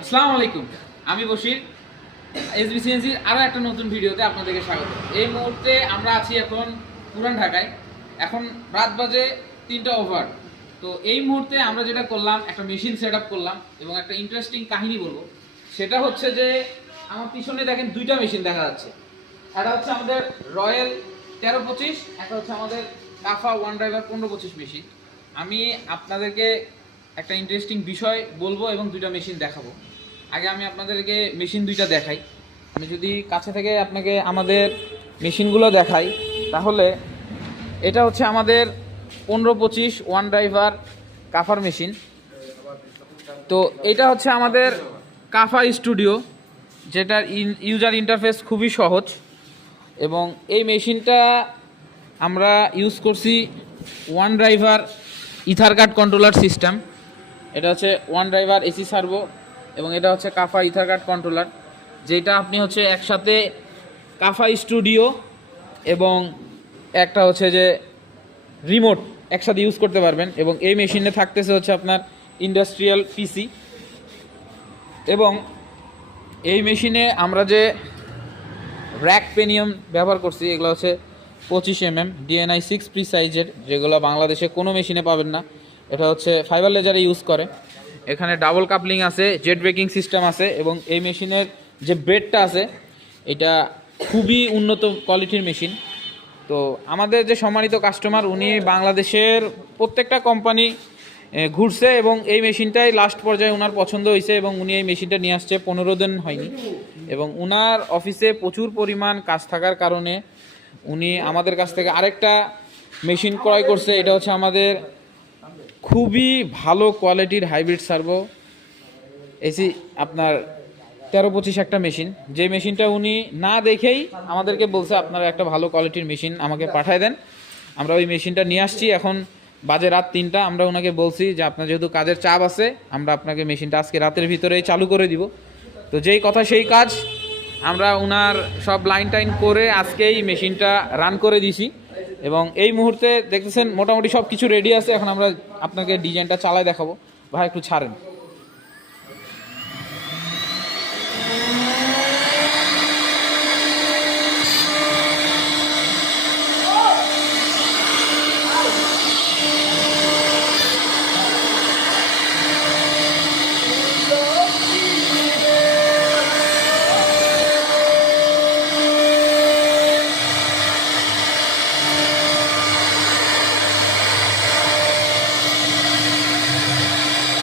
আসসালামু আলাইকুম, আমি বশির। এসবিসিএনসির আরও একটা নতুন ভিডিওতে আপনাদেরকে স্বাগত। এই মুহূর্তে আমরা আছি এখন পুরান ঢাকায়। এখন রাত বাজে 3টা ওভার। তো এই মুহূর্তে আমরা যেটা করলাম, একটা মেশিন সেট আপ করলাম এবং একটা ইন্টারেস্টিং কাহিনী বলবো। সেটা হচ্ছে যে আমার পিছনে দেখেন দুইটা মেশিন দেখা যাচ্ছে। একটা হচ্ছে আমাদের রয়্যাল 1325, একটা হচ্ছে আমাদের কাফা ওয়ান ড্রাইভার 1525 মেশিন। আমি আপনাদেরকে একটা ইন্টারেস্টিং বিষয় বলবো এবং দুইটা মেশিন দেখাবো। আগে আমি আপনাদেরকে মেশিন দুইটা দেখাই। আমি যদি কাছে থেকে আপনাকে আমাদের মেশিনগুলো দেখাই, তাহলে এটা হচ্ছে আমাদের 1525 ওয়ান ড্রাইভার কাফার মেশিন। তো এটা হচ্ছে আমাদের কাফা স্টুডিও, যেটার ইউজার ইন্টারফেস খুবই সহজ। এবং এই মেশিনটা আমরা ইউজ করছি one driver ether card controller system. এটা হচ্ছে ওয়ান ড্রাইভার এসি সার্ভো এবং এটা হচ্ছে কাফা ইথার কার্ড কন্ট্রোলার, যেটা আপনি হচ্ছে একসাথে কাফা স্টুডিও এবং একটা হচ্ছে যে রিমোট একসাথে ইউজ করতে পারবেন। এবং এই মেশিনে থাকতেছে হচ্ছে আপনার ইন্ডাস্ট্রিয়াল পিসি। এবং এই মেশিনে আমরা যে র্যাক পেনিয়াম ব্যবহার করছি, এগুলো হচ্ছে 25mm DNI 6 প্রি সাইজের, যেগুলো বাংলাদেশে কোনো মেশিনে পাবেন না। এটা হচ্ছে ফাইবার লেজারে ইউজ করে। এখানে ডাবল কাপলিং আছে, জেট ব্রেকিং সিস্টেম আছে এবং এই মেশিনের যে ব্রেডটা আছে এটা খুবই উন্নত কোয়ালিটির মেশিন। তো আমাদের যে সম্মানিত কাস্টমার, উনি বাংলাদেশের প্রত্যেকটা কোম্পানি ঘুরছে এবং এই মেশিনটাই লাস্ট পর্যায়ে ওনার পছন্দ হয়েছে এবং উনি এই মেশিনটা নিয়ে আসছে, 15 দিন হয়নি। এবং ওনার অফিসে প্রচুর পরিমাণ কাজ থাকার কারণে উনি আমাদের কাছ থেকে আরেকটা মেশিন ক্রয় করছে। এটা হচ্ছে আমাদের খুবই ভালো কোয়ালিটির হাইব্রিড সার্ভো এসি আপনার 1325 একটা মেশিন, যে মেশিনটা উনি না দেখেই আমাদেরকে বলছে আপনারা একটা ভালো কোয়ালিটির মেশিন আমাকে পাঠায় দেন। আমরা ওই মেশিনটা নিয়ে আসছি। এখন বাজে রাত 3টা। আমরা ওনাকে বলছি যে আপনার যেহেতু কাজের চাপ আছে, আমরা আপনাকে মেশিনটা আজকে রাতের ভিতরেই চালু করে দিব। তো যেই কথা সেই কাজ, আমরা ওনার সব লাইন টাইন করে আজকেই মেশিনটা রান করে দিছি। এবং এই মুহূর্তে দেখতেছেন মোটামুটি সব কিছু রেডি আছে। এখন আমরা আপনাকে ডিজাইনটা চালায় দেখাবো। ভাই একটু ছাড়েন।